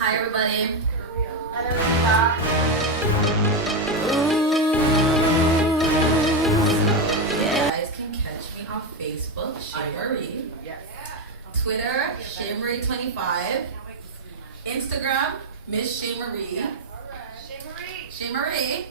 Hi everybody. You guys can catch me on Facebook, Shay Marie. Yes. Twitter, Shay Marie 25. Instagram, Miss Shay Marie. Shay Marie.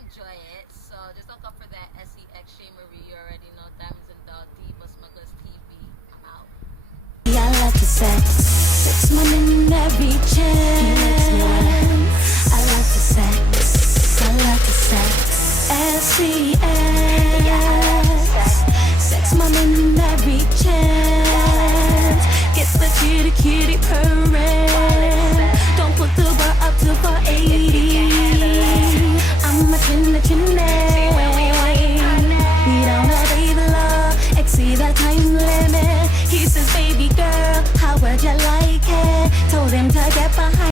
Enjoy it, so just look up for that. SEX Shay Marie, you already know. Diamonds and Dog Diva Smugglers TV. I'm out. I like the sex money in every chance. I like the sex, I like the sex. Sex money in every chance. Get the kitty purring.